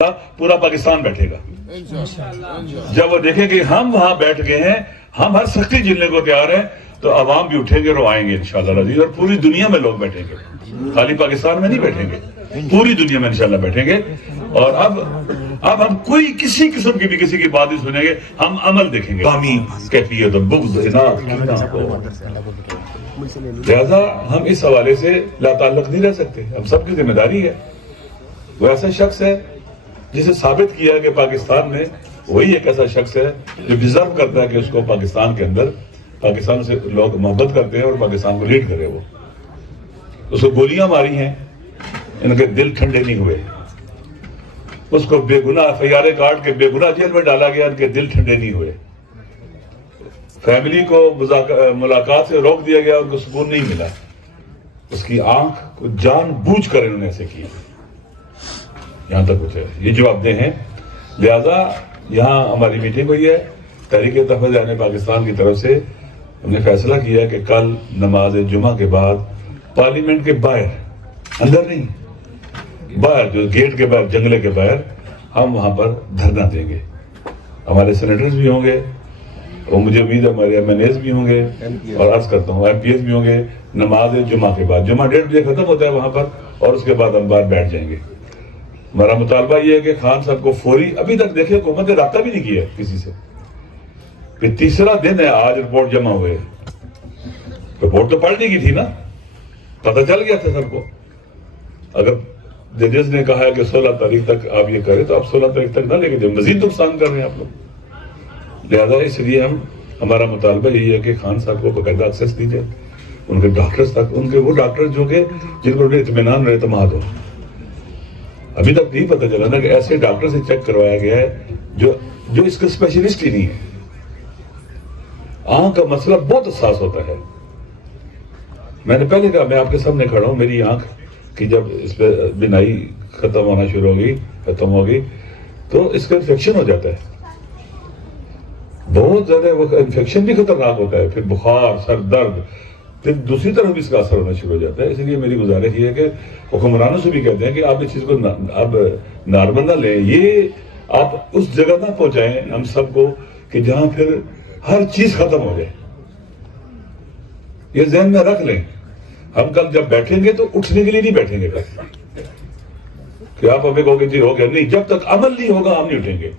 پورا پاکستان بیٹھے گا. جب وہ دیکھیں کہ ہم وہاں بیٹھ گئے ہیں, ہم ہر سختی جھیلنے کو تیار ہیں, تو عوام بھی اٹھیں گے اور آئیں گے انشاءاللہ العزیز. اور پوری دنیا میں لوگ بیٹھیں گے, خالی پاکستان میں نہیں بیٹھیں گے, پوری دنیا میں انشاءاللہ بیٹھیں گے. اور اب ہم کوئی کسی قسم کی بھی کسی کی بات نہیں سنیں گے, ہم عمل دیکھیں گے. قومی کیفیت اور بغض اناد لہذا ہم اس حوالے سے لا تعلق نہیں رہ سکتے. ہم سب کی ذمہ داری ہے. وہ ایسا شخص ہے جسے ثابت کیا ہے کہ پاکستان میں وہی ایک ایسا شخص ہے جو ڈیزرو کرتا ہے کہ اس کو پاکستان کے اندر, پاکستان سے لوگ محبت کرتے ہیں اور پاکستان کو لیڈ کرے. وہ اس کو گولیاں ماری ہیں, ان کے دل ٹھنڈے نہیں ہوئے. اس کو بے گناہ فیارے کاٹ کے بے گناہ جیل میں ڈالا گیا, ان کے دل ٹھنڈے نہیں ہوئے. فیملی کو ملاقات سے روک دیا گیا, ان کو سکون نہیں ملا. اس کی آنکھ کو جان بوجھ کر انہوں نے ایسے کی. یہاں تک کچھ ہے, یہ جواب دہ ہیں. لہذا یہاں ہماری میٹنگ ہوئی ہے, تحریک تحفظ جانے پاکستان کی طرف سے ہم نے فیصلہ کیا ہے کہ کل نماز جمعہ کے بعد پارلیمنٹ کے باہر, اندر نہیں, باہر جو گیٹ کے باہر, جنگلے کے باہر, ہم وہاں پر دھرنا دیں گے. ہمارے سینیٹرز بھی ہوں گے, اور مجھے امید ہے ہمارے ایم این ایز بھی ہوں گے, اور عرض کرتا ہوں ایم پی ایز بھی ہوں گے. نماز جمعہ کے بعد, جمعہ 1:30 بجے ختم ہوتا ہے وہاں پر, اور اس کے بعد ہم باہر بیٹھ جائیں گے. ہمارا مطالبہ یہ ہے کہ خان صاحب کو فوری, ابھی تک دیکھیں حکومت نے رابطہ بھی نہیں کیا کسی سے. کہ تیسرا دن ہے آج رپورٹ جمع ہوئے. رپورٹ تو پڑھنے کی تھی نا, پتہ چل گیا تھا سب کو. اگر ججز نے کہا ہے کہ 16 تاریخ تک آپ یہ کریں, تو آپ 16 تاریخ تک نہ لے کے جائیں, مزید نقصان کر رہے ہیں آپ لوگ. لہذا اس لیے ہمارا مطالبہ یہی ہے کہ خان صاحب کو باقاعدہ ایکسیس دیجیے ان کے ڈاکٹرز تک, ان کے وہ ڈاکٹر جو کہ جن پر اطمینان اور اعتماد ہو. ابھی تک نہیں پتہ چلا نا کہ ایسے ڈاکٹر سے چیک کروایا گیا ہے جو اس کا اسپیشلسٹ ہی نہیں ہے. آنکھ کا مسئلہ بہت حساس ہوتا ہے. میں نے پہلے کہا, میں آپ کے سامنے کھڑا ہوں, میری آنکھ کی جب اس پہ بینائی ختم ہونا شروع ہوگی تو اس کا انفیکشن ہو جاتا ہے. بہت زیادہ وہ انفیکشن بھی خطرناک ہوتا ہے, پھر بخار, سر درد, پھر دوسری طرف بھی اس کا اثر ہونا شروع ہو جاتا ہے. اس لیے میری گزارش یہ ہے کہ حکمرانوں سے بھی کہتے ہیں کہ آپ اس چیز کو اب نارمل نہ لیں. یہ آپ اس جگہ نہ پہنچائیں ہم سب کو کہ جہاں پھر ہر چیز ختم ہو جائے. یہ ذہن میں رکھ لیں. ہم کل جب بیٹھیں گے تو اٹھنے کے لیے نہیں بیٹھیں گے کہ آپ ہمیں کہو گے جی ہو گیا. نہیں, جب تک عمل نہیں ہوگا ہم نہیں اٹھیں گے.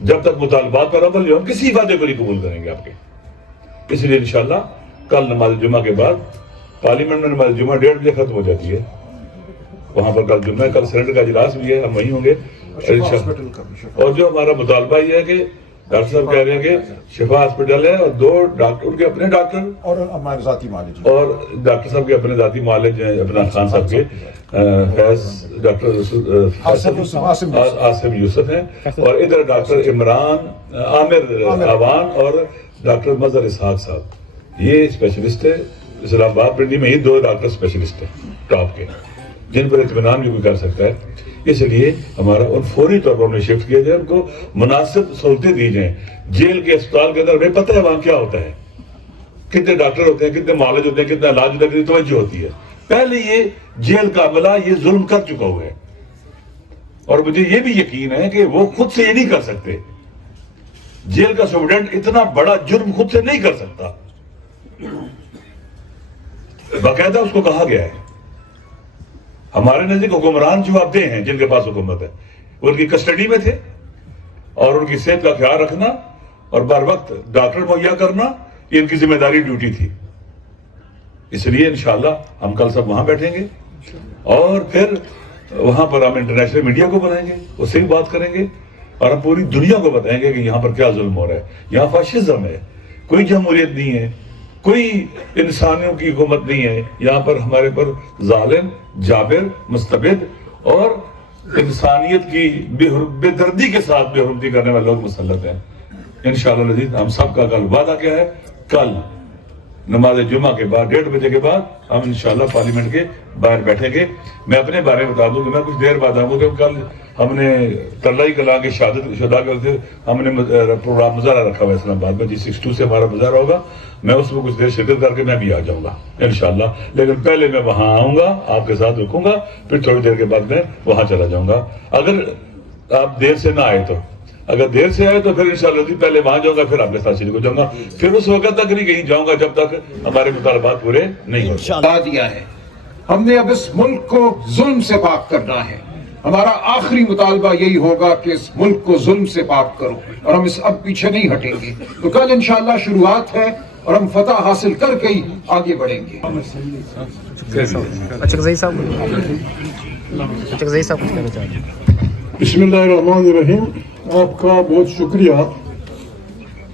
جب تک مطالبات پر عمل نہیں ہوگا, کسی وعدے کو نہیں قبول کریں گے آپ کے. اس لیے انشاءاللہ کل نماز جمعہ کے بعد پارلیمنٹ میں نماز جمعہ 1:30 بجے ختم ہو جاتی ہے. وہاں پر کل جمعہ, کل سینٹ کا اجلاس بھی ہے, ہم وہیں ہوں گے. اور جو ہمارا مطالبہ یہ ہے کہ ڈاکٹر صاحب کہہ رہے ہیں کہ شفا ہاسپٹل ہے, اور 2 ڈاکٹر, ان کے اپنے ڈاکٹر اور ہمارے ذاتی معالج, اور ڈاکٹر صاحب کے اپنے ذاتی معالج ہیں, اپنا خان صاحب کے ڈاکٹر آصم یوسف ہیں, اور ادھر ڈاکٹر عمران عامر آوان اور ڈاکٹر مظہر اسحاق صاحب. یہ اسپیشلسٹ ہے اسلام آباد پنڈی میں. یہ 2 ڈاکٹر اسپیشلسٹ ہیں ٹاپ کے, جن پر اطمینان بھی کوئی کر سکتا ہے. اس لیے ہمارا ان فوری طور پر انہیں شفٹ کیا جائے, ان کو مناسب سہولتیں دی جائیں. جیل کے اسپتال کے اندر ہمیں پتہ ہے وہاں کیا ہوتا ہے, کتنے ڈاکٹر ہوتے ہیں, کتنے معالج ہوتے ہیں, کتنا علاج ہوتا ہے, کتنی توجہ ہوتی ہے. پہلے یہ جیل کا عملہ یہ ظلم کر چکا ہوا ہے, اور مجھے یہ بھی یقین ہے کہ وہ خود سے یہ نہیں کر سکتے. جیل کا سپرڈنٹ اتنا بڑا جرم خود سے نہیں کر سکتا. باقاعدہ اس کو کہا گیا ہے. ہمارے نزدیک حکمران جواب دہ ہیں جن کے پاس حکومت ہے, وہ ان کی کسٹڈی میں تھے, اور ان کی صحت کا خیال رکھنا اور بر وقت ڈاکٹر مہیا کرنا یہ ان کی ذمہ داری, ڈیوٹی تھی. اس لیے انشاءاللہ ہم کل سب وہاں بیٹھیں گے, اور پھر وہاں پر ہم انٹرنیشنل میڈیا کو بلائیں گے, اس سے بھی بات کریں گے, اور ہم پوری دنیا کو بتائیں گے کہ یہاں پر کیا ظلم ہو رہا ہے. یہاں فاشزم ہے, کوئی جمہوریت نہیں ہے, کوئی انسانیوں کی حکومت نہیں ہے. یہاں پر ہمارے پر ظالم, جابر, مستبد اور انسانیت کی بے دردی کے ساتھ بے حرمتی کرنے والے لوگ مسلط ہیں. انشاءاللہ العزیز ہم سب کا کل وعدہ کیا ہے, کل نماز جمعہ کے بعد 1:30 بجے کے بعد ہم انشاءاللہ پارلیمنٹ کے باہر بیٹھیں گے. میں اپنے بارے میں بتا دوں کہ میں کچھ دیر بعد آؤں گا کہ کل ہم نے طلعی کلاں کے شہادت شدا کرتے ہم نے پروگرام مظاہرہ رکھا ہوا ہے اسلام آباد میں G62 سے ہمارا مظاہرہ ہوگا. میں اس میں کچھ دیر شرکت کر کے میں بھی آ جاؤں گا انشاءاللہ. لیکن پہلے میں وہاں آؤں گا, آپ کے ساتھ رکوں گا, پھر تھوڑی دیر کے بعد میں وہاں چلا جاؤں گا. اگر آپ دیر سے نہ آئے تو, اگر دیر سے آئے تو پھر انشاءاللہ پہلے وہاں جاؤں گا, پھر آپ کے ساتھ شریک ہو جاؤں گا. پھر اس وقت تک نہیں کہیں جاؤں گا جب تک ہمارے مطالبات پورے نہیں ہوتے. دیا ہے ہم نے اب اس ملک کو ظلم سے پاک کرنا ہے. ہمارا آخری مطالبہ یہی ہوگا کہ اس ملک کو ظلم سے پاک کرو, اور ہم اس اب پیچھے نہیں ہٹیں گے. تو کل انشاءاللہ شروعات ہے اور ہم فتح حاصل کر کے ہی آگے بڑھیں گے. بسم اللہ الرحمن الرحیم. آپ کا بہت شکریہ.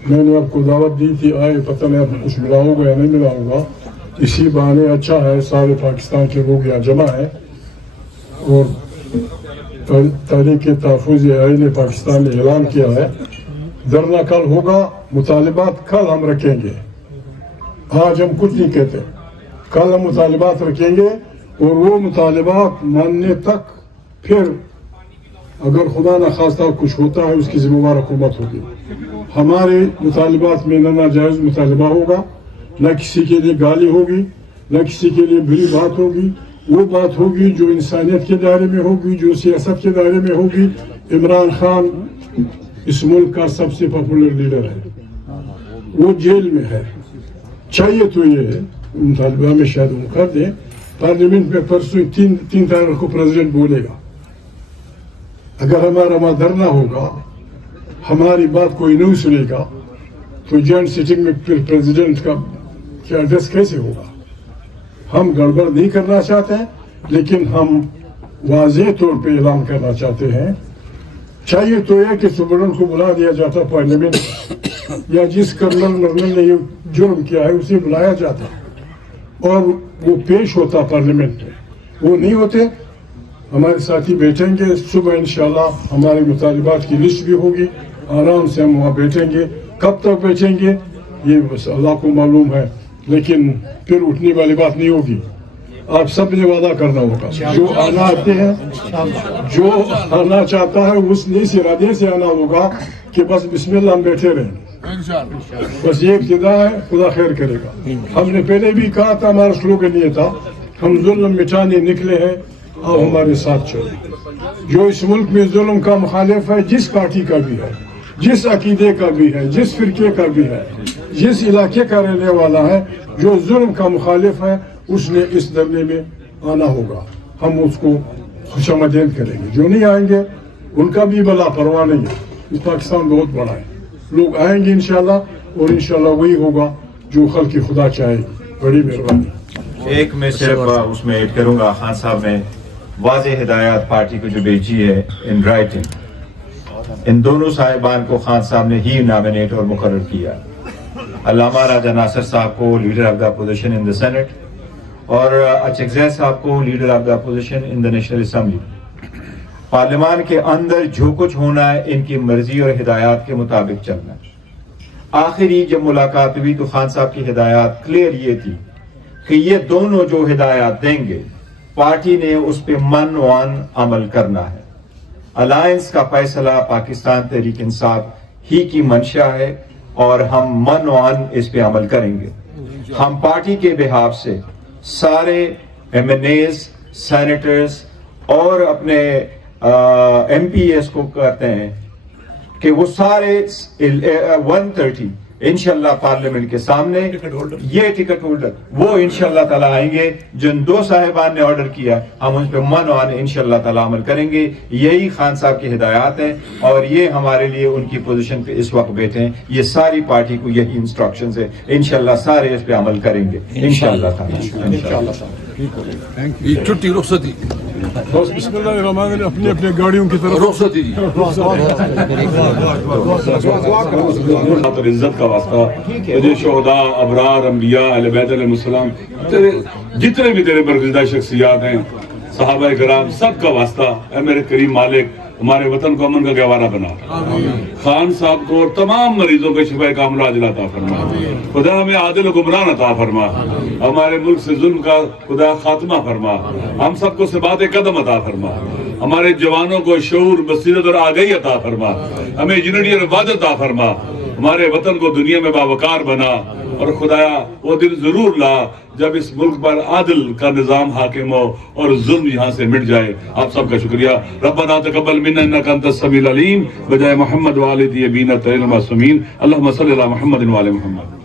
میں نے آپ کو دعوت دی تھی, آئے, پتہ نہیں آپ کو کچھ ملاؤں گا یا نہیں ملاؤں گا. اسی بہانے اچھا ہے, سارے پاکستان کے لوگ یہاں جمع ہیں, اور تحریک تحفظ اہل پاکستان نے اعلان کیا ہے دھرنا کل ہوگا, مطالبات کل ہم رکھیں گے. آج ہم کچھ نہیں کہتے, کل ہم مطالبات رکھیں گے, اور وہ مطالبات ماننے تک پھر اگر خدا نخواستہ کچھ ہوتا ہے اس کی ذمہ دار حکومت ہوگی. ہمارے مطالبات میں نہ ناجائز مطالبہ ہوگا, نہ کسی کے لیے گالی ہوگی, نہ کسی کے لیے بری بات ہوگی. وہ بات ہوگی جو انسانیت کے دائرے میں ہوگی, جو سیاست کے دائرے میں ہوگی. عمران خان اس ملک کا سب سے پاپولر لیڈر ہے, وہ جیل میں ہے. چاہیے تو یہ مطالبہ میں شاید وہ کر دیں. پارلیمنٹ میں پرسوں 3 تاریخ کو پریزیڈنٹ بولے گا. اگر ہمارا وہاں دھرنا ہوگا, ہماری بات کوئی نہیں سنے گا, تو جوائنٹ سیٹنگ میں پھر پریزیڈنٹ کا ایڈریس کیسے ہوگا؟ ہم گڑبڑ نہیں کرنا چاہتے ہیں, لیکن ہم واضح طور پہ اعلان کرنا چاہتے ہیں. چاہیے تو یہ کہ سپرڈنٹ کو بلا دیا جاتا پارلیمنٹ, یا جس کرنل مرنل نے یہ جرم کیا ہے اسے بلایا جاتا اور وہ پیش ہوتا پارلیمنٹ میں. وہ نہیں ہوتے. ہمارے ساتھی بیٹھیں گے صبح انشاءاللہ, ہمارے مطالبات کی لسٹ بھی ہوگی, آرام سے ہم وہاں بیٹھیں گے. کب تک بیٹھیں گے یہ بس اللہ کو معلوم ہے, لیکن پھر اٹھنے والی بات نہیں ہوگی. آپ سب نے وعدہ کرنا ہوگا. جو آنا آتے ہیں, جو آنا چاہتا ہے اس نے اس ارادے سے آنا ہوگا کہ بس بسم اللہ ہم بیٹھے رہیں. بس یہ ابتدا ہے, خدا خیر کرے گا. ہم نے پہلے بھی کہا تھا, ہمارا سلوگن یہ تھا, ہم ظلم مٹانے نکلے ہیں, آپ ہمارے ساتھ چلیں. جو اس ملک میں ظلم کا مخالف ہے, جس پارٹی کا بھی ہے, جس عقیدے کا بھی ہے, جس فرقے کا بھی ہے, جس علاقے کا رہنے والا ہے, جو ظلم کا مخالف ہے, اس نے اس دھرنے میں آنا ہوگا. ہم اس کو خوش آمدید کریں گے. جو نہیں آئیں گے ان کا بھی بلا پرواہ نہیں ہے. پاکستان بہت بڑا ہے, لوگ آئیں گے انشاءاللہ, اور انشاءاللہ وہی ہوگا جو خلق کی خدا چاہے گی. بڑی مہربانی. ایک میں صرف اس میں ایڈ کروں گا, خان صاحب نے واضح ہدایات پارٹی کو جو بھیجی ہے ان رائٹنگ, ان دونوں صاحبان کو خان صاحب نے ہی نامینیٹ اور مقرر کیا. علامہ راجہ ناصر صاحب کو leader of the opposition in the Senate, اور اچکزئی صاحب کو leader of the opposition in the National Assembly. پارلیمان کے اندر جو کچھ ہونا ہے ان کی مرضی اور ہدایات کے مطابق چلنا ہے. آخری جب ملاقات ہوئی تو خان صاحب کی ہدایات کلیئر یہ تھی کہ یہ دونوں جو ہدایات دیں گے پارٹی نے اس پہ من عمل کرنا ہے. الائنس کا فیصلہ پاکستان تحریک انصاف ہی کی منشا ہے, اور ہم من اس پہ عمل کریں گے. ہم پارٹی کے بحاف سے سارے ایم این ایز, سینیٹرز اور اپنے ایم پی ایس کو کہتے ہیں کہ وہ سارے 130 انشاءاللہ پارلیمنٹ کے سامنے, یہ ٹکٹ ہولڈر وہ انشاءاللہ تعالیٰ آئیں گے. جن 2 صاحبان نے آرڈر کیا ہم اس پہ انشاءاللہ تعالیٰ عمل کریں گے. یہی خان صاحب کی ہدایات ہیں, اور یہ ہمارے لیے ان کی پوزیشن پہ اس وقت بیٹھے ہیں. یہ ساری پارٹی کو یہی انسٹرکشنز ہے, انشاءاللہ سارے اس پہ عمل کریں گے انشاءاللہ تعالیٰ. چھٹی رخصتی بس بسم اللہ الرحمن الرحیم. اپنی اپنے گاڑیوں کی طرف رخصتی جی. خاطر عزت کا واسطہ مجھے شہداء, ابرار, انبیاء, اہل بیت علیہ السلام, جتنے بھی تیرے برگزیدہ شخصیات ہیں, صحابہ کرام, سب کا واسطہ اے میرے کریم مالک, ہمارے وطن کو امن کا گہوارہ بنا، خان صاحب کو اور تمام مریضوں کو شفا کاملہ عاجلہ عطا فرما، خدا ہمیں عادل و گمران عطا فرما، ہمارے ملک سے ظلم کا خدا خاتمہ فرما، ہم سب کو ثبات قدم عطا فرما، ہمارے جوانوں کو شعور، بصیرت اور آگہی عطا فرما، ہمیں جنٹی اور وعدت عطا فرما، ہمارے وطن کو دنیا میں باوقار بنا، اور خدایا وہ دن ضرور لا جب اس ملک پر عادل کا نظام حاکم ہو اور ظلم یہاں سے مٹ جائے۔ آپ سب کا شکریہ۔ ربنا تقبل منا انک انت السمیع العلیم، بجائے محمد وآل ابینا الطاہرین المعصومین، اللہم صلی علی محمد وآل محمد۔